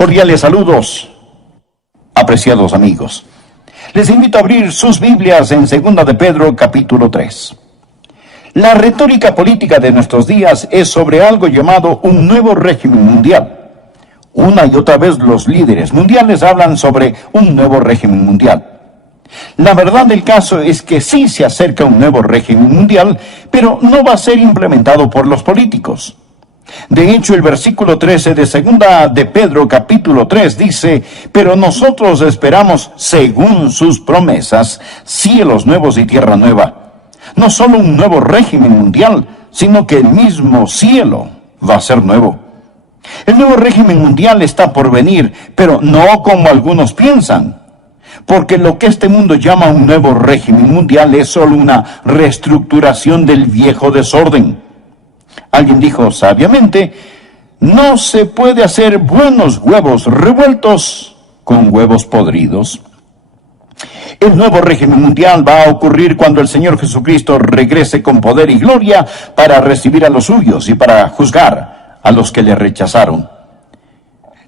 Cordiales saludos, apreciados amigos. Les invito a abrir sus Biblias en 2 de Pedro, capítulo 3. La retórica política de nuestros días es sobre algo llamado un nuevo régimen mundial. Una y otra vez los líderes mundiales hablan sobre un nuevo régimen mundial. La verdad del caso es que sí se acerca un nuevo régimen mundial, pero no va a ser implementado por los políticos. De hecho, el versículo 13 de 2 de Pedro capítulo 3 dice: pero nosotros esperamos, según sus promesas, cielos nuevos y tierra nueva. No solo un nuevo régimen mundial, sino que el mismo cielo va a ser nuevo. El nuevo régimen mundial está por venir, pero no como algunos piensan. Porque lo que este mundo llama un nuevo régimen mundial es solo una reestructuración del viejo desorden. Alguien dijo sabiamente: no se puede hacer buenos huevos revueltos con huevos podridos. El nuevo régimen mundial va a ocurrir cuando el Señor Jesucristo regrese con poder y gloria para recibir a los suyos y para juzgar a los que le rechazaron.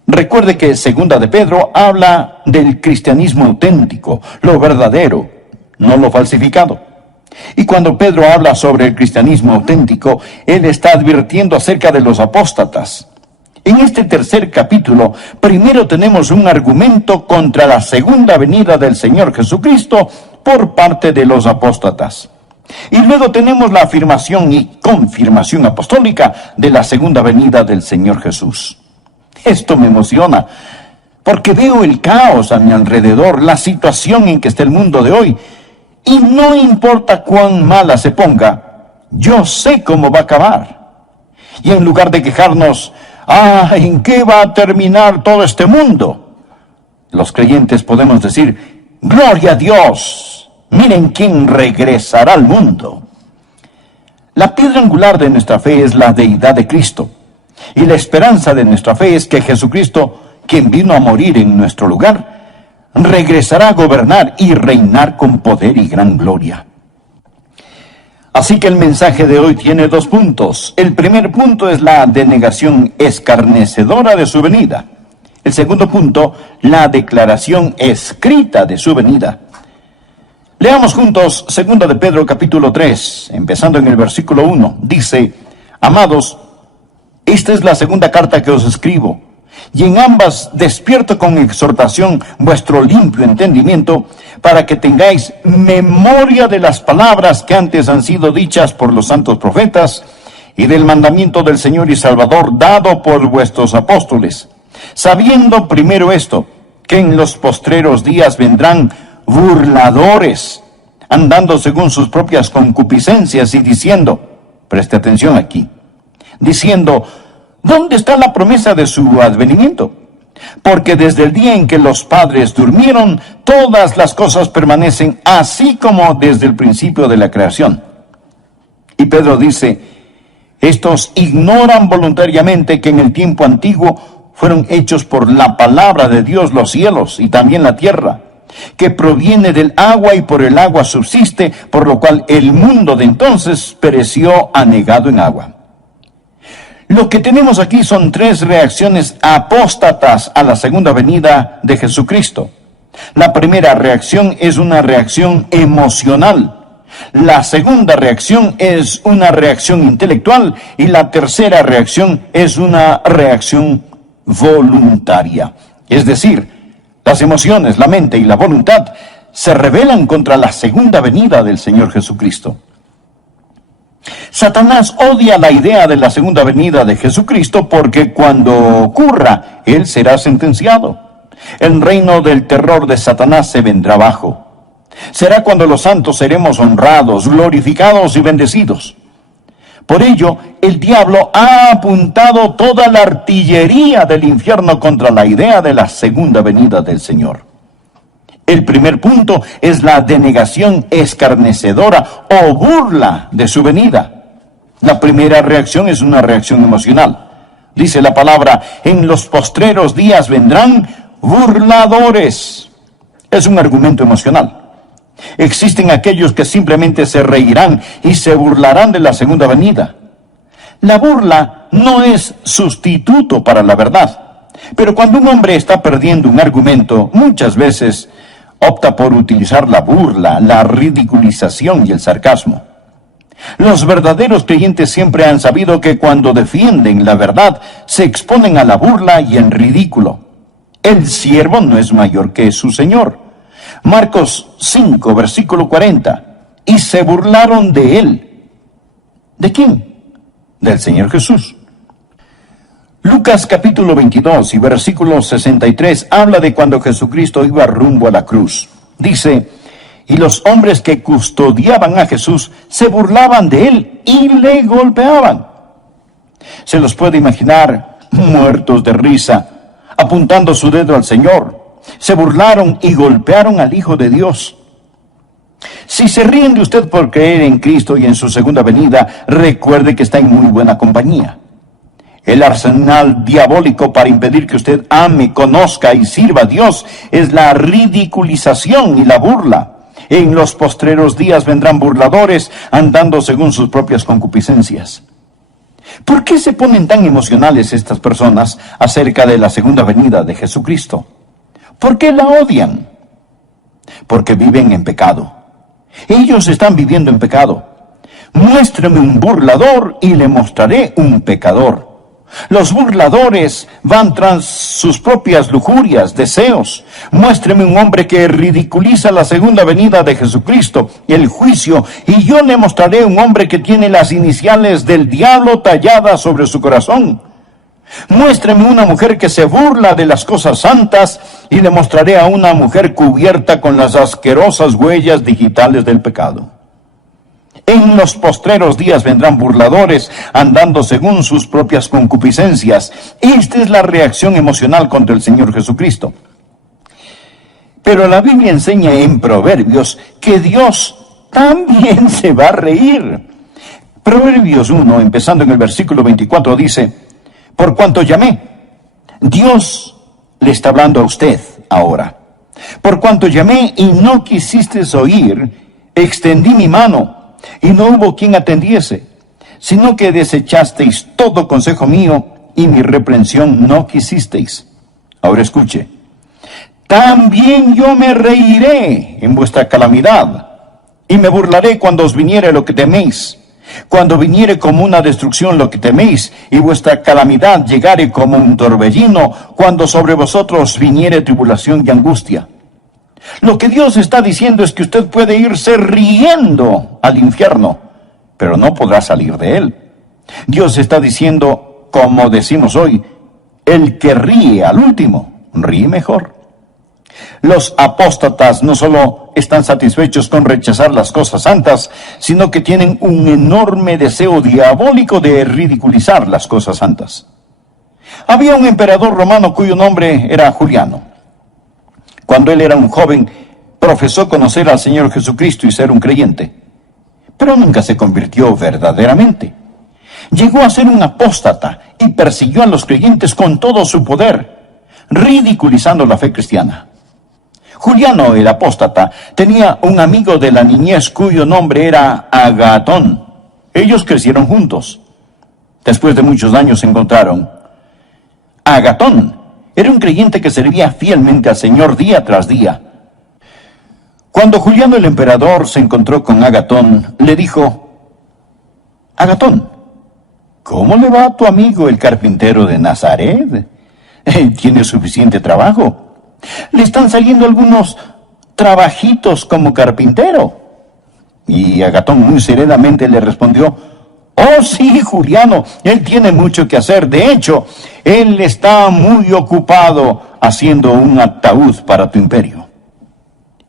Recuerde que 2 de Pedro habla del cristianismo auténtico, lo verdadero, no lo falsificado. Y cuando Pedro habla sobre el cristianismo auténtico, él está advirtiendo acerca de los apóstatas. En este tercer capítulo, primero tenemos un argumento contra la segunda venida del Señor Jesucristo por parte de los apóstatas. Y luego tenemos la afirmación y confirmación apostólica de la segunda venida del Señor Jesús. Esto me emociona, porque veo el caos a mi alrededor, la situación en que está el mundo de hoy. Y no importa cuán mala se ponga, yo sé cómo va a acabar. Y en lugar de quejarnos, ¿en qué va a terminar todo este mundo?, los creyentes podemos decir: ¡gloria a Dios! Miren quién regresará al mundo. La piedra angular de nuestra fe es la deidad de Cristo. Y la esperanza de nuestra fe es que Jesucristo, quien vino a morir en nuestro lugar, regresará a gobernar y reinar con poder y gran gloria. Así que el mensaje de hoy tiene 2 puntos. El primer punto es la denegación escarnecedora de su venida. El segundo punto, la declaración escrita de su venida. Leamos juntos 2 de Pedro capítulo 3, empezando en el versículo 1. Dice: amados, esta es la segunda carta que os escribo, y en ambas despierto con exhortación vuestro limpio entendimiento, para que tengáis memoria de las palabras que antes han sido dichas por los santos profetas, y del mandamiento del Señor y Salvador dado por vuestros apóstoles, sabiendo primero esto, que en los postreros días vendrán burladores, andando según sus propias concupiscencias, y diciendo, preste atención aquí, diciendo: ¿dónde está la promesa de su advenimiento? Porque desde el día en que los padres durmieron, todas las cosas permanecen así como desde el principio de la creación. Y Pedro dice: estos ignoran voluntariamente que en el tiempo antiguo fueron hechos por la palabra de Dios los cielos y también la tierra, que proviene del agua y por el agua subsiste, por lo cual el mundo de entonces pereció anegado en agua. Lo que tenemos aquí son 3 reacciones apóstatas a la segunda venida de Jesucristo. La primera reacción es una reacción emocional. La segunda reacción es una reacción intelectual. Y la tercera reacción es una reacción voluntaria. Es decir, las emociones, la mente y la voluntad se rebelan contra la segunda venida del Señor Jesucristo. Satanás odia la idea de la segunda venida de Jesucristo porque cuando ocurra, él será sentenciado. El reino del terror de Satanás se vendrá abajo. Será cuando los santos seremos honrados, glorificados y bendecidos. Por ello, el diablo ha apuntado toda la artillería del infierno contra la idea de la segunda venida del Señor. El primer punto es la denegación escarnecedora o burla de su venida. La primera reacción es una reacción emocional. Dice la palabra: en los postreros días vendrán burladores. Es un argumento emocional. Existen aquellos que simplemente se reirán y se burlarán de la segunda venida. La burla no es sustituto para la verdad. Pero cuando un hombre está perdiendo un argumento, muchas veces opta por utilizar la burla, la ridiculización y el sarcasmo. Los verdaderos creyentes siempre han sabido que cuando defienden la verdad, se exponen a la burla y el ridículo. El siervo no es mayor que su señor. Marcos 5, versículo 40. Y se burlaron de él. ¿De quién? Del Señor Jesús. Lucas capítulo 22 y versículo 63 habla de cuando Jesucristo iba rumbo a la cruz. Dice: y los hombres que custodiaban a Jesús se burlaban de él y le golpeaban. Se los puede imaginar muertos de risa, apuntando su dedo al Señor. Se burlaron y golpearon al Hijo de Dios. Si se ríen de usted por creer en Cristo y en su segunda venida, recuerde que está en muy buena compañía. El arsenal diabólico para impedir que usted ame, conozca y sirva a Dios es la ridiculización y la burla. En los postreros días vendrán burladores andando según sus propias concupiscencias. ¿Por qué se ponen tan emocionales estas personas acerca de la segunda venida de Jesucristo? ¿Por qué la odian? Porque viven en pecado. Ellos están viviendo en pecado. Muéstreme un burlador y le mostraré un pecador. Los burladores van tras sus propias lujurias, deseos. Muéstreme un hombre que ridiculiza la segunda venida de Jesucristo, el juicio, y yo le mostraré un hombre que tiene las iniciales del diablo talladas sobre su corazón. Muéstreme una mujer que se burla de las cosas santas, y le mostraré a una mujer cubierta con las asquerosas huellas digitales del pecado. En los postreros días vendrán burladores andando según sus propias concupiscencias. Esta es la reacción emocional contra el Señor Jesucristo. Pero la Biblia enseña en Proverbios que Dios también se va a reír. Proverbios 1, empezando en el versículo 24, dice: por cuanto llamé, Dios le está hablando a usted ahora. Por cuanto llamé y no quisisteis oír, extendí mi mano, y no hubo quien atendiese, sino que desechasteis todo consejo mío, y mi reprensión no quisisteis. Ahora escuche: también yo me reiré en vuestra calamidad, y me burlaré cuando os viniere lo que teméis. Cuando viniere como una destrucción lo que teméis, y vuestra calamidad llegare como un torbellino, cuando sobre vosotros viniere tribulación y angustia. Lo que Dios está diciendo es que usted puede irse riendo al infierno, pero no podrá salir de él. Dios está diciendo, como decimos hoy, el que ríe al último, ríe mejor. Los apóstatas no solo están satisfechos con rechazar las cosas santas, sino que tienen un enorme deseo diabólico de ridiculizar las cosas santas. Había un emperador romano cuyo nombre era Juliano. Cuando él era un joven, profesó conocer al Señor Jesucristo y ser un creyente, pero nunca se convirtió verdaderamente. Llegó a ser un apóstata y persiguió a los creyentes con todo su poder, ridiculizando la fe cristiana. Juliano, el apóstata, tenía un amigo de la niñez cuyo nombre era Agatón. Ellos crecieron juntos. Después de muchos años se encontraron. Agatón era un creyente que servía fielmente al Señor día tras día. Cuando Juliano el emperador se encontró con Agatón, le dijo: Agatón, ¿cómo le va a tu amigo el carpintero de Nazaret? Tiene suficiente trabajo. Le están saliendo algunos trabajitos como carpintero. Y Agatón muy serenamente le respondió: oh sí, Juliano, él tiene mucho que hacer. De hecho, él está muy ocupado haciendo un ataúd para tu imperio.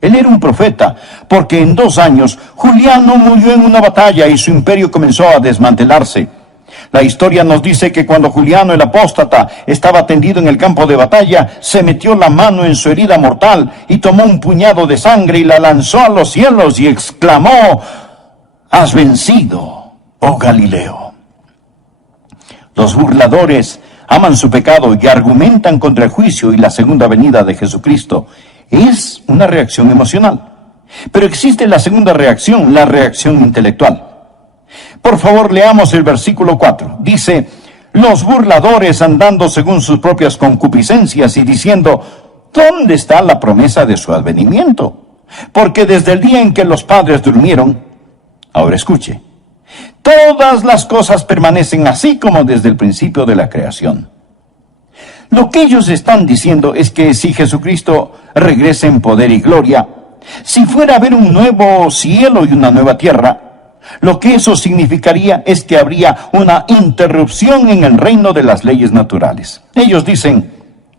Él era un profeta, porque en 2 años Juliano murió en una batalla y su imperio comenzó a desmantelarse. La historia nos dice que cuando Juliano el apóstata estaba tendido en el campo de batalla, se metió la mano en su herida mortal y tomó un puñado de sangre y la lanzó a los cielos y exclamó: has vencido, oh Galileo. Los burladores aman su pecado y argumentan contra el juicio y la segunda venida de Jesucristo. Es una reacción emocional. Pero existe la segunda reacción, la reacción intelectual. Por favor, leamos el versículo 4. Dice: los burladores andando según sus propias concupiscencias y diciendo, ¿dónde está la promesa de su advenimiento? Porque desde el día en que los padres durmieron, ahora escuche, todas las cosas permanecen así como desde el principio de la creación. Lo que ellos están diciendo es que si Jesucristo regresa en poder y gloria, si fuera a haber un nuevo cielo y una nueva tierra, lo que eso significaría es que habría una interrupción en el reino de las leyes naturales. Ellos dicen,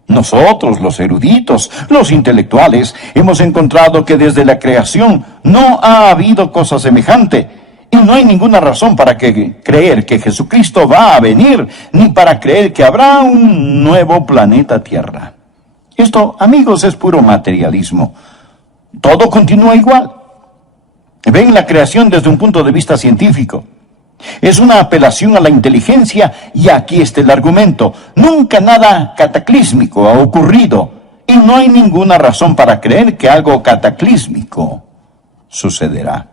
nosotros, los eruditos, los intelectuales, hemos encontrado que desde la creación no ha habido cosa semejante, y no hay ninguna razón para creer que Jesucristo va a venir, ni para creer que habrá un nuevo planeta Tierra. Esto, amigos, es puro materialismo. Todo continúa igual. Ven la creación desde un punto de vista científico. Es una apelación a la inteligencia, y aquí está el argumento. Nunca nada cataclísmico ha ocurrido, y no hay ninguna razón para creer que algo cataclísmico sucederá.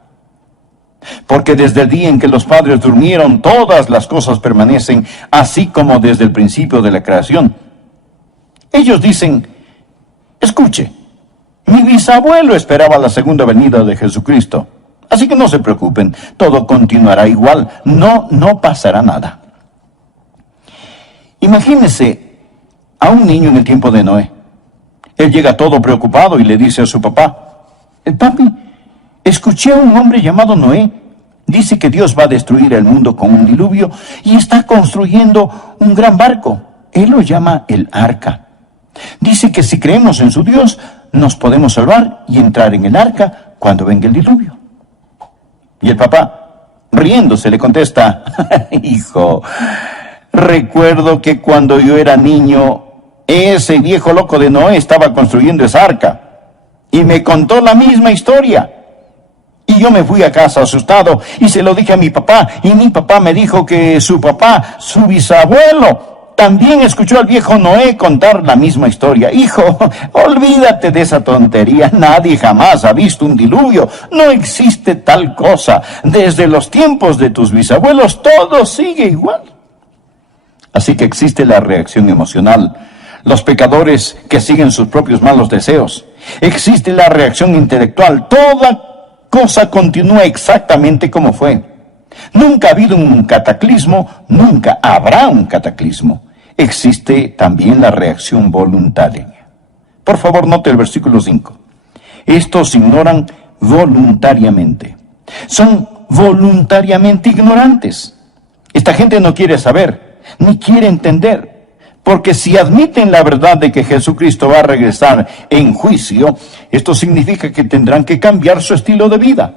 Porque desde el día en que los padres durmieron, todas las cosas permanecen así como desde el principio de la creación. Ellos dicen, escuche, mi bisabuelo esperaba la segunda venida de Jesucristo. Así que no se preocupen, todo continuará igual, no pasará nada. Imagínese a un niño en el tiempo de Noé. Él llega todo preocupado y le dice a su papá, papi, escuché a un hombre llamado Noé. Dice que Dios va a destruir el mundo con un diluvio y está construyendo un gran barco. Él lo llama el arca. Dice que si creemos en su Dios, nos podemos salvar y entrar en el arca cuando venga el diluvio. Y el papá, riéndose, le contesta, hijo, recuerdo que cuando yo era niño, ese viejo loco de Noé estaba construyendo esa arca y me contó la misma historia. Y yo me fui a casa asustado y se lo dije a mi papá, y mi papá me dijo que su papá, su bisabuelo, también escuchó al viejo Noé contar la misma historia. Hijo, olvídate de esa tontería, nadie jamás ha visto un diluvio, no existe tal cosa. Desde los tiempos de tus bisabuelos todo sigue igual. Así que existe la reacción emocional, los pecadores que siguen sus propios malos deseos. Existe la reacción intelectual, toda cosa continúa exactamente como fue. Nunca ha habido un cataclismo, nunca habrá un cataclismo. Existe también la reacción voluntaria. Por favor, note el versículo 5. Estos ignoran voluntariamente. Son voluntariamente ignorantes. Esta gente no quiere saber, ni quiere entender. Porque si admiten la verdad de que Jesucristo va a regresar en juicio, esto significa que tendrán que cambiar su estilo de vida.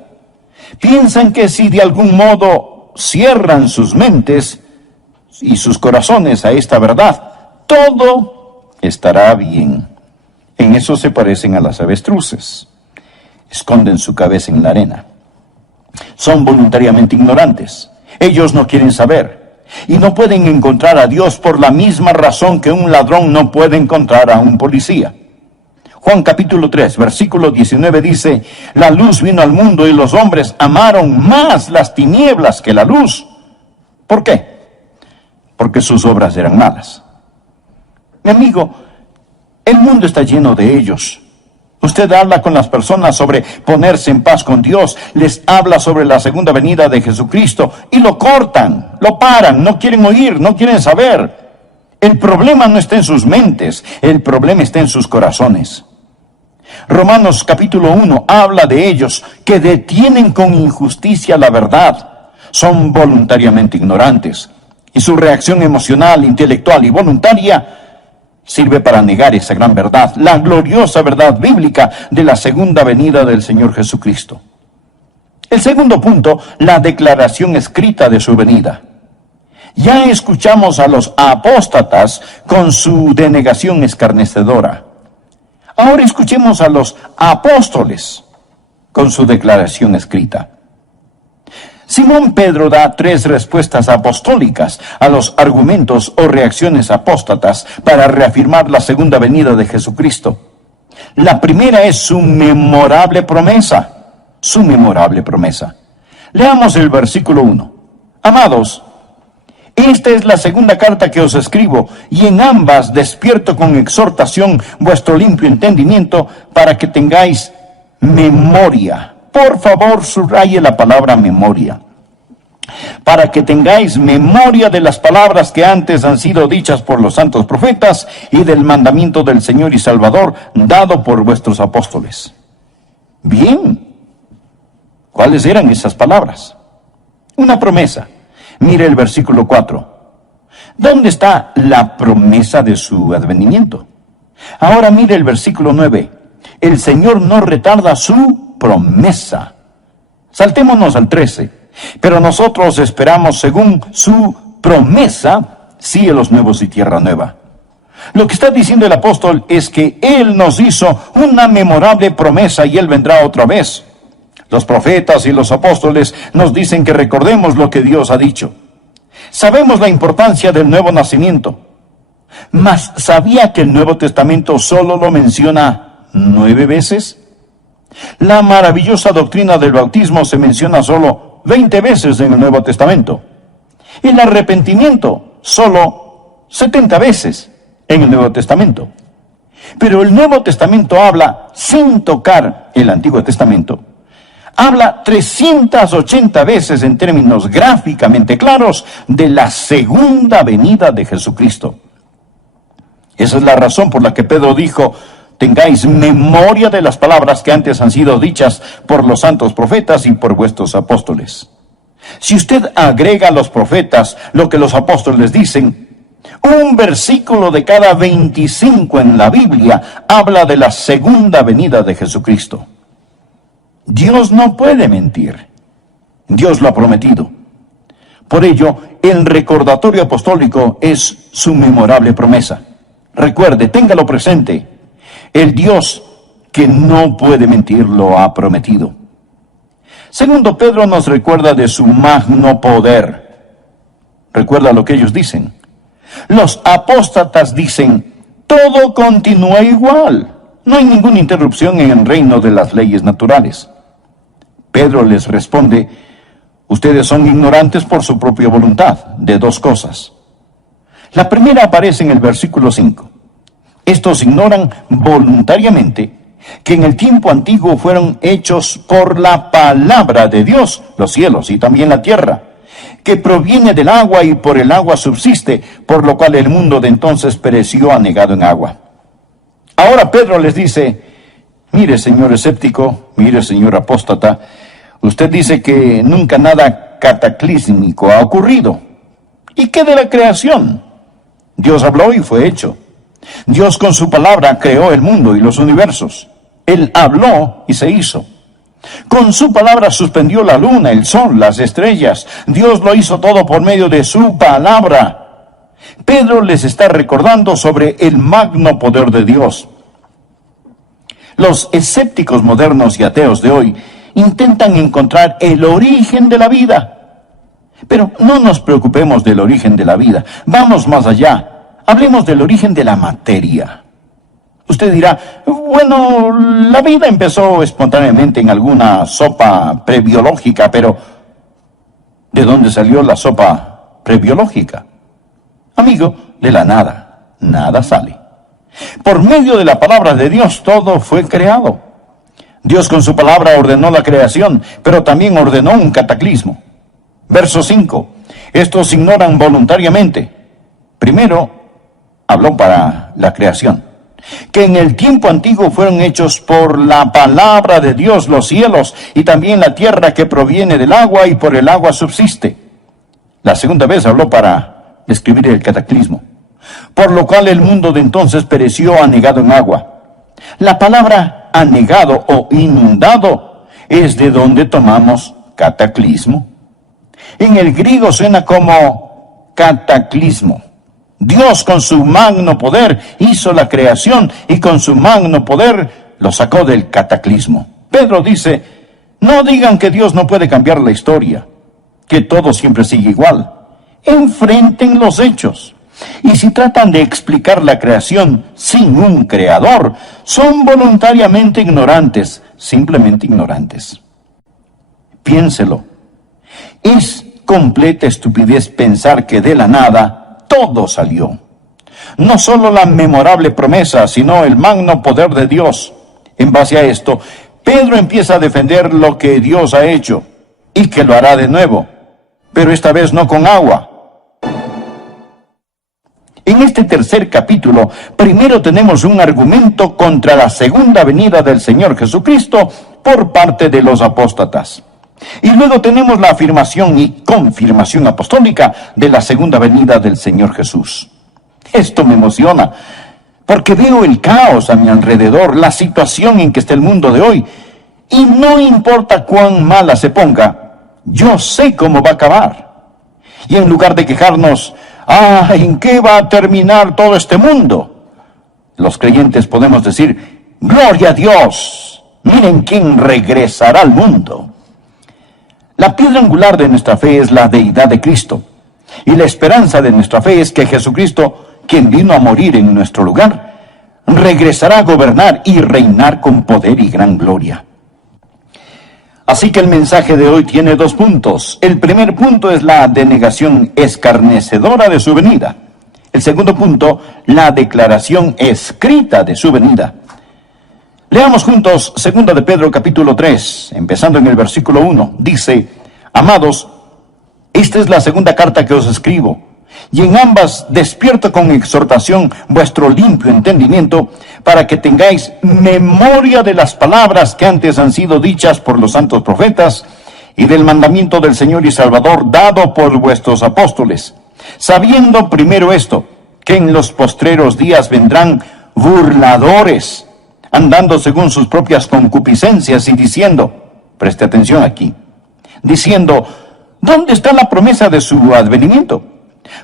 Piensan que si de algún modo cierran sus mentes y sus corazones a esta verdad, todo estará bien. En eso se parecen a las avestruces. Esconden su cabeza en la arena. Son voluntariamente ignorantes. Ellos no quieren saber. Y no pueden encontrar a Dios por la misma razón que un ladrón no puede encontrar a un policía. Juan capítulo 3, versículo 19 dice, la luz vino al mundo y los hombres amaron más las tinieblas que la luz. ¿Por qué? Porque sus obras eran malas. Mi amigo, el mundo está lleno de ellos. Usted habla con las personas sobre ponerse en paz con Dios, les habla sobre la segunda venida de Jesucristo y lo cortan, lo paran, no quieren oír, no quieren saber. El problema no está en sus mentes, el problema está en sus corazones. Romanos capítulo 1 habla de ellos que detienen con injusticia la verdad, son voluntariamente ignorantes y su reacción emocional, intelectual y voluntaria sirve para negar esa gran verdad, la gloriosa verdad bíblica de la segunda venida del Señor Jesucristo. El segundo punto, la declaración escrita de su venida. Ya escuchamos a los apóstatas con su denegación escarnecedora. Ahora escuchemos a los apóstoles con su declaración escrita. Simón Pedro da 3 respuestas apostólicas a los argumentos o reacciones apóstatas para reafirmar la segunda venida de Jesucristo. La primera es su memorable promesa. Su memorable promesa. Leamos el versículo 1. Amados, Esta es la segunda carta que os escribo, y en ambas despierto con exhortación vuestro limpio entendimiento, para que tengáis memoria. Por favor, subraye la palabra memoria. Para que tengáis memoria de las palabras que antes han sido dichas por los santos profetas, y del mandamiento del Señor y Salvador dado por vuestros apóstoles. Bien, ¿cuáles eran esas palabras? Una promesa. Mire el versículo 4. ¿Dónde está la promesa de su advenimiento? Ahora mire el versículo 9. El Señor no retarda su promesa. Saltémonos al 13. Pero nosotros esperamos, según su promesa, cielos nuevos y tierra nueva. Lo que está diciendo el apóstol es que Él nos hizo una memorable promesa y Él vendrá otra vez. Los profetas y los apóstoles nos dicen que recordemos lo que Dios ha dicho. Sabemos la importancia del nuevo nacimiento, mas ¿sabía que el Nuevo Testamento solo lo menciona 9 veces? La maravillosa doctrina del bautismo se menciona solo 20 veces en el Nuevo Testamento. El arrepentimiento solo 70 veces en el Nuevo Testamento. Pero el Nuevo Testamento habla, sin tocar el Antiguo Testamento, habla 380 veces en términos gráficamente claros de la segunda venida de Jesucristo. Esa es la razón por la que Pedro dijo: tengáis memoria de las palabras que antes han sido dichas por los santos profetas y por vuestros apóstoles. Si usted agrega a los profetas lo que los apóstoles dicen, un versículo de cada 25 en la Biblia habla de la segunda venida de Jesucristo. Dios no puede mentir. Dios lo ha prometido. Por ello, el recordatorio apostólico es su memorable promesa. Recuerde, téngalo presente. El Dios que no puede mentir lo ha prometido. Segundo, Pedro nos recuerda de su magno poder. Recuerda lo que ellos dicen. Los apóstatas dicen: todo continúa igual. No hay ninguna interrupción en el reino de las leyes naturales. Pedro les responde: ustedes son ignorantes por su propia voluntad de 2 cosas. La primera aparece en el versículo 5. Estos ignoran voluntariamente que en el tiempo antiguo fueron hechos por la palabra de Dios los cielos y también la tierra, que proviene del agua y por el agua subsiste, por lo cual el mundo de entonces pereció anegado en agua. Ahora Pedro les dice: mire, señor escéptico, mire, señor apóstata, usted dice que nunca nada cataclísmico ha ocurrido. ¿Y qué de la creación? Dios habló y fue hecho. Dios con su palabra creó el mundo y los universos. Él habló y se hizo. Con su palabra suspendió la luna, el sol, las estrellas. Dios lo hizo todo por medio de su palabra. Pedro les está recordando sobre el magno poder de Dios. Los escépticos modernos y ateos de hoy intentan encontrar el origen de la vida. Pero no nos preocupemos del origen de la vida. Vamos más allá. Hablemos del origen de la materia. Usted dirá: bueno, la vida empezó espontáneamente en alguna sopa prebiológica, pero ¿de dónde salió la sopa prebiológica? Amigo, de la nada. Nada sale. Por medio de la palabra de Dios todo fue creado. Dios con su palabra ordenó la creación, pero también ordenó un cataclismo. Verso 5. Estos ignoran voluntariamente. Primero, habló para la creación. Que en el tiempo antiguo fueron hechos por la palabra de Dios los cielos y también la tierra que proviene del agua y por el agua subsiste. La segunda vez habló para describir el cataclismo. Por lo cual el mundo de entonces pereció anegado en agua. La palabra anegado o inundado es de donde tomamos cataclismo. En el griego suena como cataclismo. Dios con su magno poder hizo la creación y con su magno poder lo sacó del cataclismo. Pedro dice: no digan que Dios no puede cambiar la historia, que todo siempre sigue igual. Enfrenten los hechos. Y si tratan de explicar la creación sin un creador, son voluntariamente ignorantes, simplemente ignorantes. Piénselo. Es completa estupidez pensar que de la nada todo salió. No solo la memorable promesa, sino el magno poder de Dios. En base a esto, Pedro empieza a defender lo que Dios ha hecho y que lo hará de nuevo, pero esta vez no con agua. En este tercer capítulo, primero tenemos un argumento contra la segunda venida del Señor Jesucristo por parte de los apóstatas. Y luego tenemos la afirmación y confirmación apostólica de la segunda venida del Señor Jesús. Esto me emociona, porque veo el caos a mi alrededor, la situación en que está el mundo de hoy, y no importa cuán mala se ponga, yo sé cómo va a acabar. Y en lugar de quejarnos, ¿en qué va a terminar todo este mundo?, los creyentes podemos decir, ¡gloria a Dios! Miren quién regresará al mundo. La piedra angular de nuestra fe es la deidad de Cristo, y la esperanza de nuestra fe es que Jesucristo, quien vino a morir en nuestro lugar, regresará a gobernar y reinar con poder y gran gloria. Así que el mensaje de hoy tiene 2 puntos. El primer punto es la denegación escarnecedora de su venida. El segundo punto, la declaración escrita de su venida. Leamos juntos 2 de Pedro capítulo 3, empezando en el versículo 1. Dice, amados, esta es la segunda carta que os escribo, y en ambas despierto con exhortación vuestro limpio entendimiento, para que tengáis memoria de las palabras que antes han sido dichas por los santos profetas, y del mandamiento del Señor y Salvador dado por vuestros apóstoles, sabiendo primero esto, que en los postreros días vendrán burladores, andando según sus propias concupiscencias y diciendo, preste atención aquí, diciendo, ¿dónde está la promesa de su advenimiento?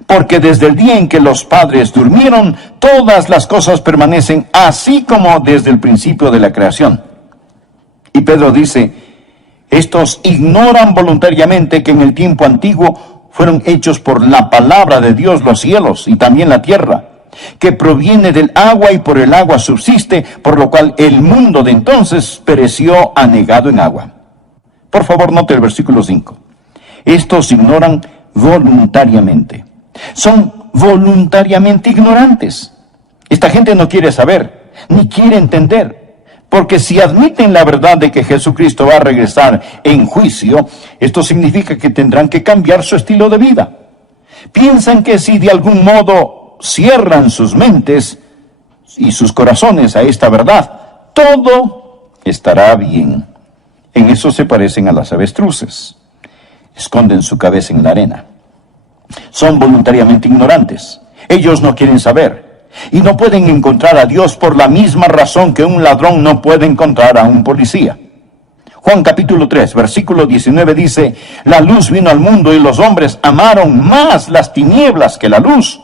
Porque desde el día en que los padres durmieron, todas las cosas permanecen así como desde el principio de la creación. Y Pedro dice, estos ignoran voluntariamente que en el tiempo antiguo fueron hechos por la palabra de Dios los cielos y también la tierra, que proviene del agua y por el agua subsiste, por lo cual el mundo de entonces pereció anegado en agua. Por favor, note el versículo 5. Estos ignoran voluntariamente. Son voluntariamente ignorantes. Esta gente no quiere saber, ni quiere entender, porque si admiten la verdad de que Jesucristo va a regresar en juicio, esto significa que tendrán que cambiar su estilo de vida. Piensan que si de algún modo cierran sus mentes y sus corazones a esta verdad, todo estará bien. En eso se parecen a las avestruces. Esconden su cabeza en la arena. Son voluntariamente ignorantes. Ellos no quieren saber. Y no pueden encontrar a Dios por la misma razón que un ladrón no puede encontrar a un policía. Juan capítulo 3, versículo 19 dice, la luz vino al mundo y los hombres amaron más las tinieblas que la luz.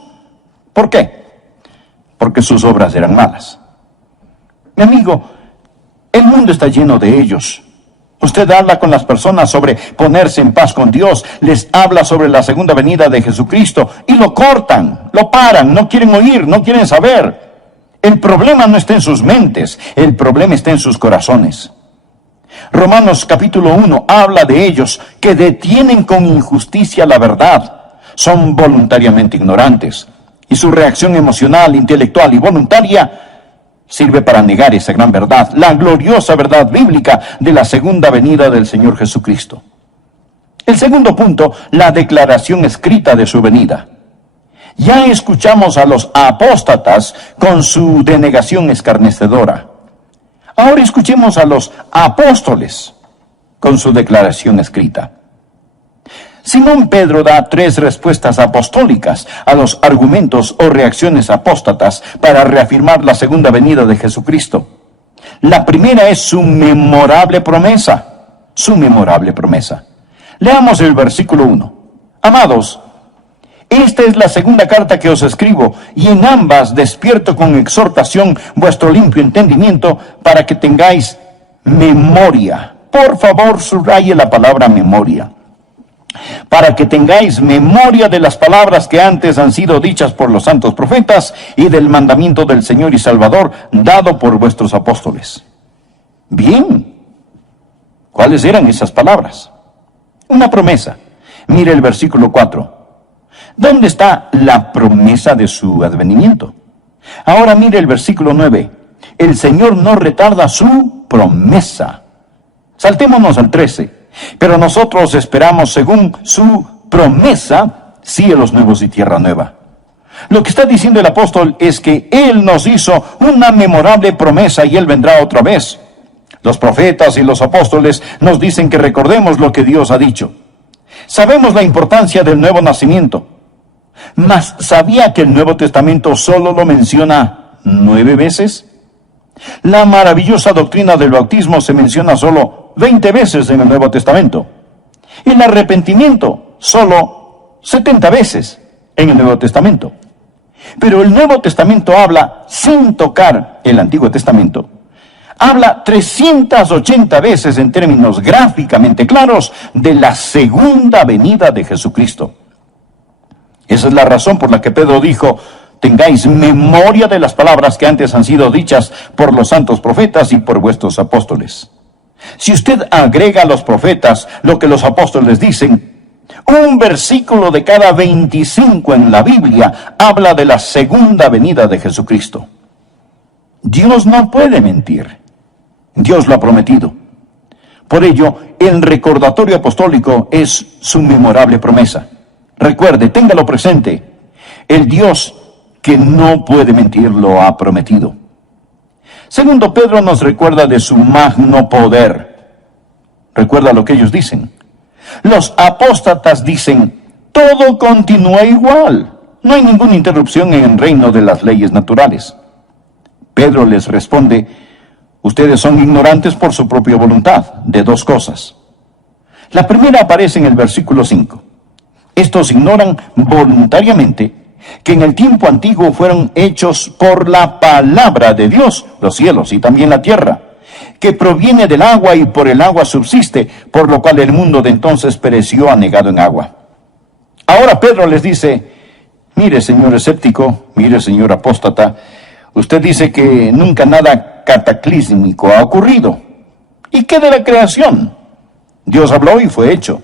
¿Por qué? Porque sus obras eran malas. Mi amigo, el mundo está lleno de ellos. Usted habla con las personas sobre ponerse en paz con Dios, les habla sobre la segunda venida de Jesucristo y lo cortan, lo paran, no quieren oír, no quieren saber. El problema no está en sus mentes, el problema está en sus corazones. Romanos capítulo 1 habla de ellos que detienen con injusticia la verdad, son voluntariamente ignorantes y su reacción emocional, intelectual y voluntaria sirve para negar esa gran verdad, la gloriosa verdad bíblica de la segunda venida del Señor Jesucristo. El segundo punto, la declaración escrita de su venida. Ya escuchamos a los apóstatas con su denegación escarnecedora. Ahora escuchemos a los apóstoles con su declaración escrita. Simón Pedro da 3 respuestas apostólicas a los argumentos o reacciones apóstatas para reafirmar la segunda venida de Jesucristo. La primera es su memorable promesa. Su memorable promesa. Leamos el versículo 1. Amados, esta es la segunda carta que os escribo, y en ambas despierto con exhortación vuestro limpio entendimiento para que tengáis memoria. Por favor, subraye la palabra memoria. Para que tengáis memoria de las palabras que antes han sido dichas por los santos profetas y del mandamiento del Señor y Salvador dado por vuestros apóstoles. Bien, ¿cuáles eran esas palabras? Una promesa. Mire el versículo 4. ¿Dónde está la promesa de su advenimiento? Ahora mire el versículo 9. El Señor no retarda su promesa. Saltémonos al 13. Pero nosotros esperamos según su promesa cielos nuevos y tierra nueva. Lo que está diciendo el apóstol es que Él nos hizo una memorable promesa y Él vendrá otra vez. Los profetas y los apóstoles nos dicen que recordemos lo que Dios ha dicho. Sabemos la importancia del nuevo nacimiento. Mas, ¿sabía que el Nuevo Testamento solo lo menciona 9 veces? La maravillosa doctrina del bautismo se menciona solo 20 veces en el Nuevo Testamento. El arrepentimiento solo 70 veces en el Nuevo Testamento. Pero el Nuevo Testamento habla, sin tocar el Antiguo Testamento, habla 380 veces en términos gráficamente claros de la segunda venida de Jesucristo. Esa es la razón por la que Pedro dijo: tengáis memoria de las palabras que antes han sido dichas por los santos profetas y por vuestros apóstoles. Si usted agrega a los profetas lo que los apóstoles dicen, un versículo de cada 25 en la Biblia habla de la segunda venida de Jesucristo. Dios no puede mentir. Dios lo ha prometido. Por ello, el recordatorio apostólico es su memorable promesa. Recuerde, téngalo presente. El Dios que no puede mentir lo ha prometido. Segundo, Pedro nos recuerda de su magno poder. Recuerda lo que ellos dicen. Los apóstatas dicen: todo continúa igual. No hay ninguna interrupción en el reino de las leyes naturales. Pedro les responde: ustedes son ignorantes por su propia voluntad de dos cosas. La primera aparece en el versículo 5. Estos ignoran voluntariamente que en el tiempo antiguo fueron hechos por la palabra de Dios los cielos y también la tierra, que proviene del agua y por el agua subsiste, por lo cual el mundo de entonces pereció anegado en agua. Ahora Pedro les dice: mire, señor escéptico, mire, señor apóstata, usted dice que nunca nada cataclísmico ha ocurrido. ¿Y qué de la creación? Dios habló y fue hecho.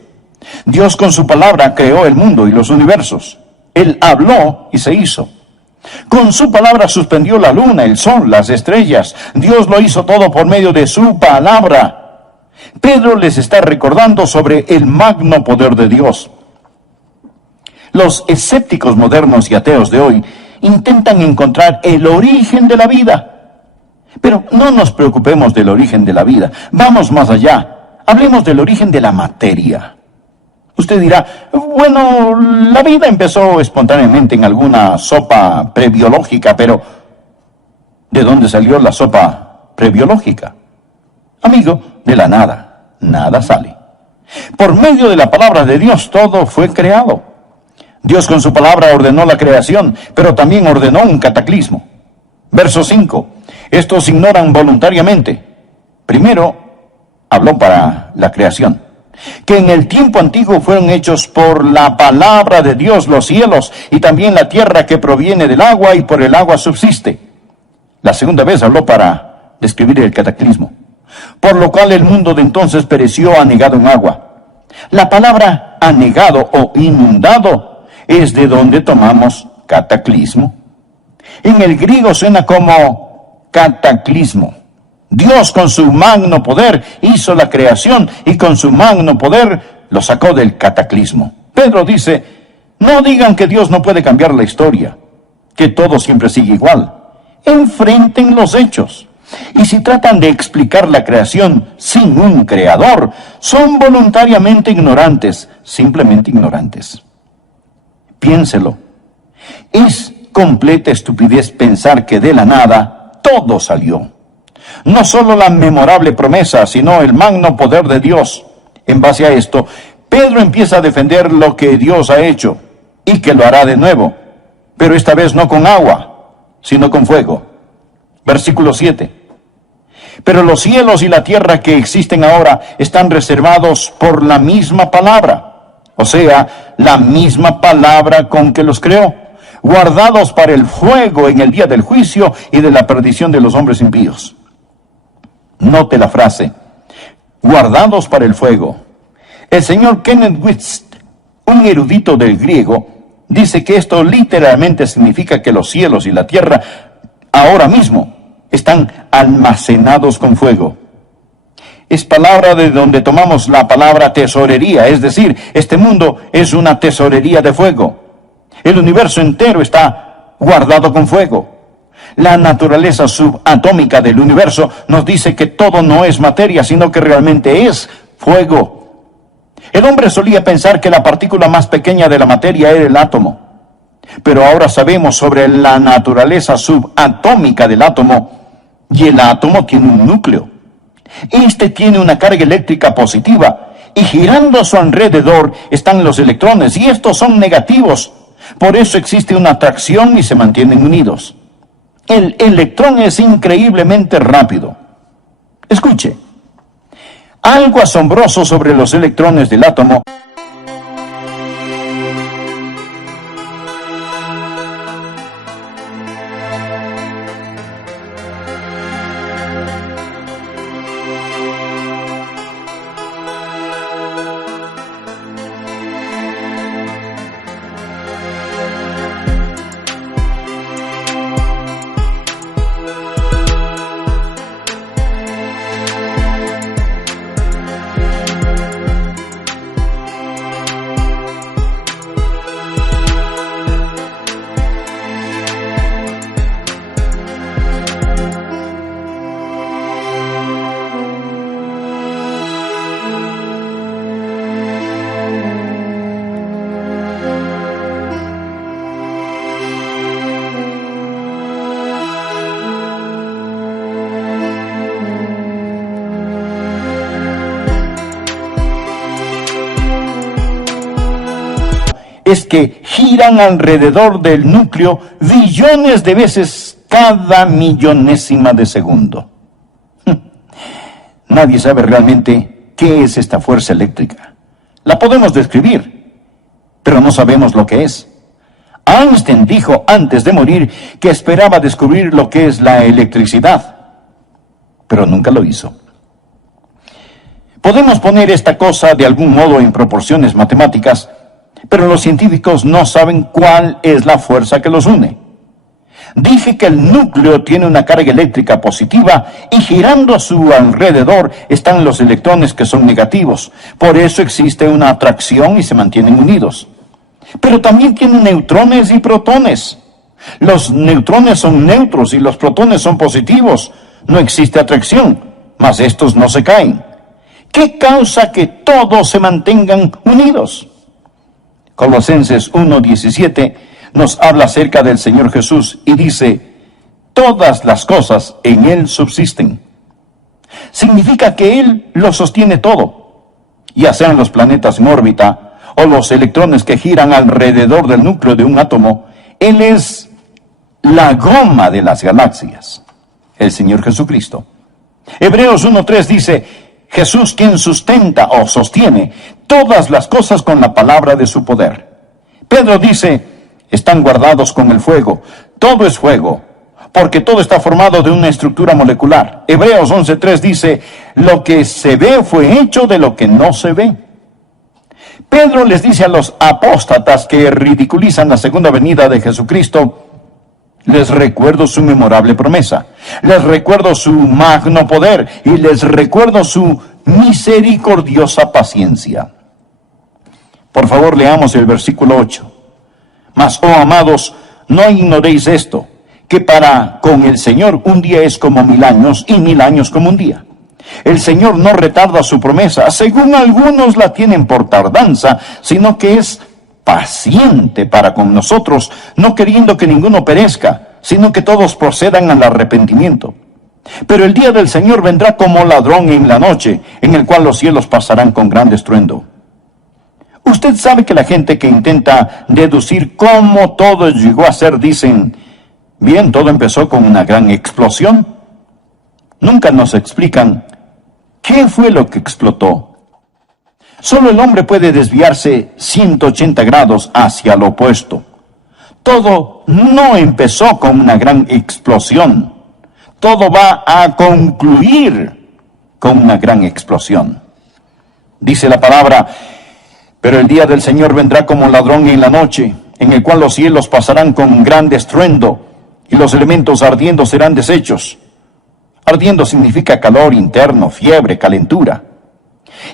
Dios con su palabra creó el mundo y los universos. Él habló y se hizo. Con su palabra suspendió la luna, el sol, las estrellas. Dios lo hizo todo por medio de su palabra. Pedro les está recordando sobre el magno poder de Dios. Los escépticos modernos y ateos de hoy intentan encontrar el origen de la vida. Pero no nos preocupemos del origen de la vida. Vamos más allá. Hablemos del origen de la materia. Usted dirá: bueno, la vida empezó espontáneamente en alguna sopa prebiológica, pero ¿de dónde salió la sopa prebiológica? Amigo, de la nada. Nada sale. Por medio de la palabra de Dios todo fue creado. Dios con su palabra ordenó la creación, pero también ordenó un cataclismo. Verso 5. Estos ignoran voluntariamente. Primero, habló para la creación. Que en el tiempo antiguo fueron hechos por la palabra de Dios los cielos y también la tierra que proviene del agua y por el agua subsiste. La segunda vez habló para describir el cataclismo, por lo cual el mundo de entonces pereció anegado en agua. La palabra anegado o inundado es de donde tomamos cataclismo. En el griego suena como cataclismo. Dios con su magno poder hizo la creación y con su magno poder lo sacó del cataclismo. Pedro dice: no digan que Dios no puede cambiar la historia, que todo siempre sigue igual. Enfrenten los hechos. Y si tratan de explicar la creación sin un creador, son voluntariamente ignorantes, simplemente ignorantes. Piénselo. Es completa estupidez pensar que de la nada todo salió. No solo la memorable promesa, sino el magno poder de Dios. En base a esto, Pedro empieza a defender lo que Dios ha hecho y que lo hará de nuevo, pero esta vez no con agua, sino con fuego. Versículo 7. Pero los cielos y la tierra que existen ahora están reservados por la misma palabra, o sea, la misma palabra con que los creó, guardados para el fuego en el día del juicio y de la perdición de los hombres impíos. Note la frase: guardados para el fuego. El señor Kenneth Wuest Un erudito del griego dice que esto literalmente significa que los cielos y la tierra ahora mismo están almacenados con fuego. Es palabra de donde tomamos la palabra tesorería, es decir, este mundo es una tesorería de fuego. El universo entero está guardado con fuego. La naturaleza subatómica del universo nos dice que todo no es materia, sino que realmente es fuego. El hombre solía pensar que la partícula más pequeña de la materia era el átomo. Pero ahora sabemos sobre la naturaleza subatómica del átomo, y el átomo tiene un núcleo. Este tiene una carga eléctrica positiva, y girando a su alrededor están los electrones, y estos son negativos. Por eso existe una atracción y se mantienen unidos. El electrón es increíblemente rápido. Escuche, algo asombroso sobre los electrones del átomo es que giran alrededor del núcleo billones de veces cada millonésima de segundo. Nadie sabe realmente qué es esta fuerza eléctrica. La podemos describir, pero no sabemos lo que es. Einstein dijo antes de morir que esperaba descubrir lo que es la electricidad, pero nunca lo hizo. Podemos poner esta cosa de algún modo en proporciones matemáticas, pero los científicos no saben cuál es la fuerza que los une. Dije que el núcleo tiene una carga eléctrica positiva y girando a su alrededor están los electrones que son negativos. Por eso existe una atracción y se mantienen unidos. Pero también tienen neutrones y protones. Los neutrones son neutros y los protones son positivos. No existe atracción, mas estos no se caen. ¿Qué causa que todos se mantengan unidos? Colosenses 1:17 nos habla acerca del Señor Jesús y dice, todas las cosas en Él subsisten. Significa que Él lo sostiene todo, ya sean los planetas en órbita o los electrones que giran alrededor del núcleo de un átomo. Él es la goma de las galaxias, el Señor Jesucristo. Hebreos 1:3 dice, Jesús quien sustenta o sostiene todas las cosas con la palabra de su poder. Pedro dice, están guardados con el fuego. Todo es fuego, porque todo está formado de una estructura molecular. Hebreos 11:3 dice, lo que se ve fue hecho de lo que no se ve. Pedro les dice a los apóstatas que ridiculizan la segunda venida de Jesucristo, les recuerdo su memorable promesa, les recuerdo su magno poder y les recuerdo su misericordiosa paciencia. Por favor, leamos el versículo 8. Mas, oh amados, no ignoréis esto, que para con el Señor un día es como 1000 años y 1000 años como un día. El Señor no retarda su promesa, según algunos la tienen por tardanza, sino que es paciente para con nosotros, no queriendo que ninguno perezca, sino que todos procedan al arrepentimiento. Pero el día del Señor vendrá como ladrón en la noche, en el cual los cielos pasarán con gran estruendo. Usted sabe que la gente que intenta deducir cómo todo llegó a ser, dicen, bien, todo empezó con una gran explosión. Nunca nos explican qué fue lo que explotó. Solo el hombre puede desviarse 180 grados hacia lo opuesto. Todo no empezó con una gran explosión. Todo va a concluir con una gran explosión. Dice la palabra, Pero el día del Señor vendrá como ladrón en la noche, en el cual los cielos pasarán con gran estruendo, y los elementos ardiendo serán deshechos. Ardiendo significa calor interno, fiebre, calentura.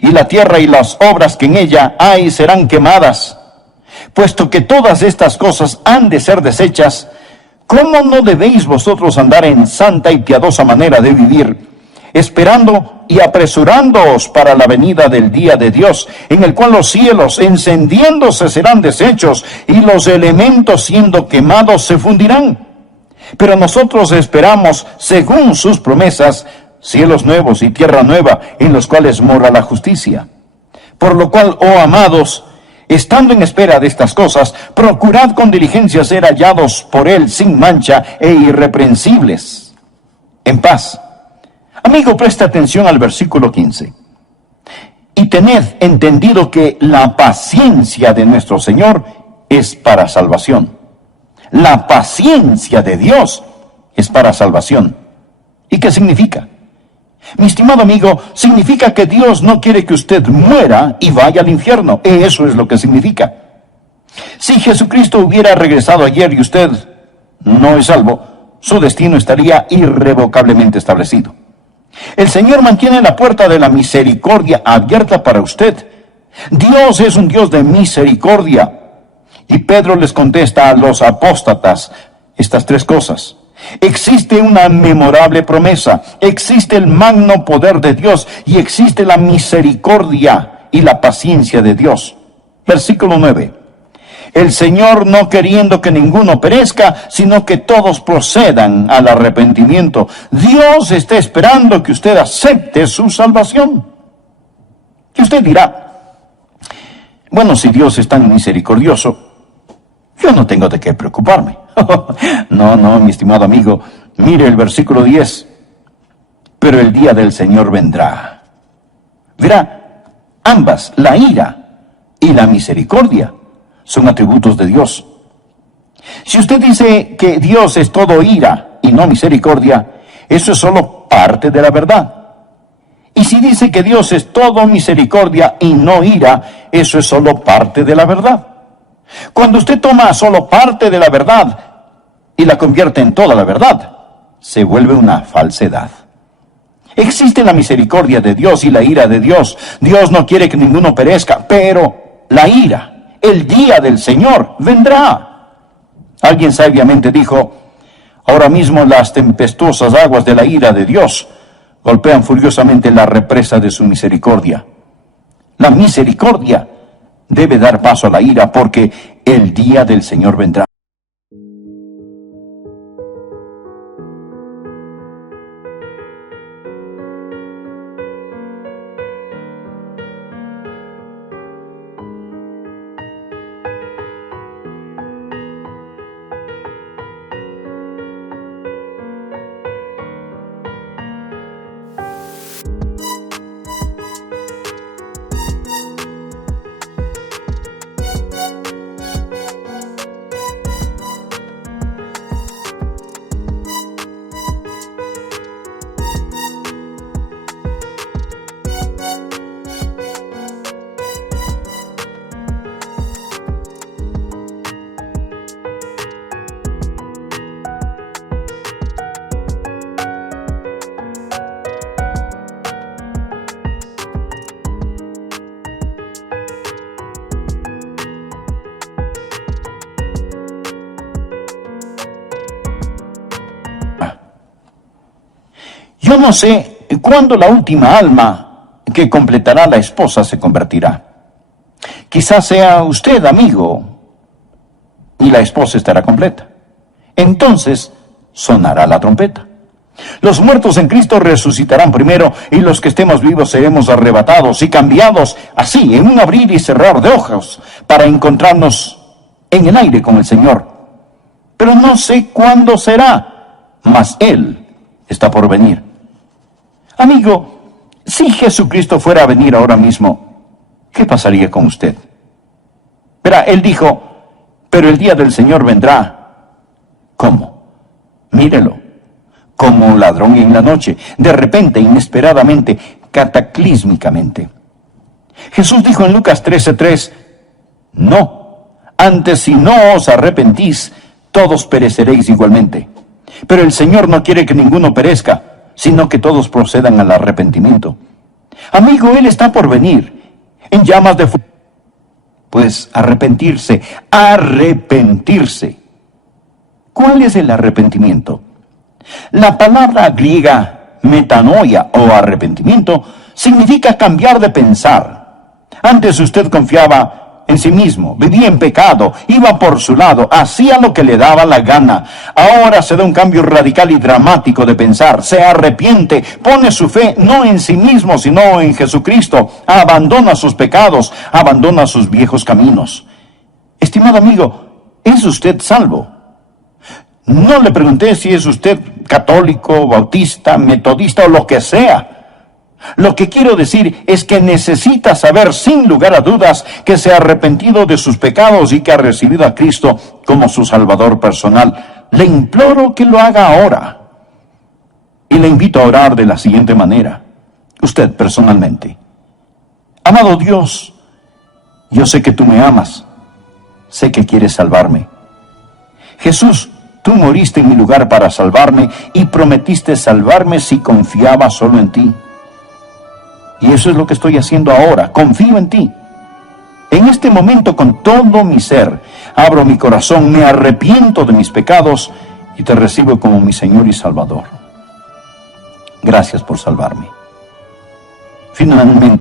Y la tierra y las obras que en ella hay serán quemadas. Puesto que todas estas cosas han de ser deshechas, ¿cómo no debéis vosotros andar en santa y piadosa manera de vivir, esperando y apresurándoos para la venida del día de Dios, en el cual los cielos encendiéndose serán deshechos, y los elementos siendo quemados se fundirán? Pero nosotros esperamos, según sus promesas, cielos nuevos y tierra nueva, en los cuales mora la justicia. Por lo cual, oh amados, estando en espera de estas cosas, procurad con diligencia ser hallados por Él sin mancha e irreprensibles, en paz. Amigo, presta atención al versículo 15. Y tened entendido que la paciencia de nuestro Señor es para salvación. La paciencia de Dios es para salvación. ¿Y qué significa? Mi estimado amigo, significa que Dios no quiere que usted muera y vaya al infierno. Eso es lo que significa. Si Jesucristo hubiera regresado ayer y usted no es salvo, su destino estaría irrevocablemente establecido. El Señor mantiene la puerta de la misericordia abierta para usted. Dios es un Dios de misericordia. Y Pedro les contesta a los apóstatas estas tres cosas. Existe una memorable promesa, existe el magno poder de Dios y existe la misericordia y la paciencia de Dios. Versículo 9. El Señor no queriendo que ninguno perezca, sino que todos procedan al arrepentimiento. Dios está esperando que usted acepte su salvación. Y usted dirá, bueno, si Dios es tan misericordioso, yo no tengo de qué preocuparme. No, mi estimado amigo, mire el versículo 10. Pero el día del Señor vendrá. Verá, ambas, la ira y la misericordia, son atributos de Dios. Si usted dice que Dios es todo ira y no misericordia, eso es solo parte de la verdad. Y si dice que Dios es todo misericordia y no ira, eso es solo parte de la verdad. Cuando usted toma solo parte de la verdad y la convierte en toda la verdad, se vuelve una falsedad. Existe la misericordia de Dios y la ira de Dios. Dios no quiere que ninguno perezca, pero la ira, el día del Señor, vendrá. Alguien sabiamente dijo, ahora mismo las tempestuosas aguas de la ira de Dios golpean furiosamente la represa de su misericordia. La misericordia debe dar paso a la ira, porque el día del Señor vendrá. Yo no sé cuándo la última alma que completará la esposa se convertirá. Quizás sea usted, amigo, y la esposa estará completa. Entonces sonará la trompeta. Los muertos en Cristo resucitarán primero, y los que estemos vivos seremos arrebatados y cambiados así, en un abrir y cerrar de ojos, para encontrarnos en el aire con el Señor. Pero no sé cuándo será, mas Él está por venir. Amigo, si Jesucristo fuera a venir ahora mismo, ¿qué pasaría con usted? Verá, Él dijo, pero el día del Señor vendrá. ¿Cómo? Mírelo, como un ladrón en la noche, de repente, inesperadamente, cataclísmicamente. Jesús dijo en Lucas 13:3, No, antes si no os arrepentís, todos pereceréis igualmente. Pero el Señor no quiere que ninguno perezca, sino que todos procedan al arrepentimiento. Amigo, Él está por venir, en llamas de fuego. Pues arrepentirse. ¿Cuál es el arrepentimiento? La palabra griega metanoia o arrepentimiento significa cambiar de pensar. Antes usted confiaba en sí mismo, vivía en pecado, iba por su lado, hacía lo que le daba la gana. Ahora se da un cambio radical y dramático de pensar, se arrepiente, pone su fe no en sí mismo, sino en Jesucristo, abandona sus pecados, abandona sus viejos caminos. Estimado amigo, ¿es usted salvo? No le pregunté si es usted católico, bautista, metodista o lo que sea. Lo que quiero decir es que necesita saber sin lugar a dudas que se ha arrepentido de sus pecados y que ha recibido a Cristo como su Salvador personal. Le imploro que lo haga ahora. Y le invito a orar de la siguiente manera. Usted personalmente. Amado Dios, yo sé que tú me amas. Sé que quieres salvarme. Jesús, tú moriste en mi lugar para salvarme y prometiste salvarme si confiaba solo en ti. Y eso es lo que estoy haciendo ahora. Confío en ti. En este momento, con todo mi ser, abro mi corazón, me arrepiento de mis pecados y te recibo como mi Señor y Salvador. Gracias por salvarme. Finalmente,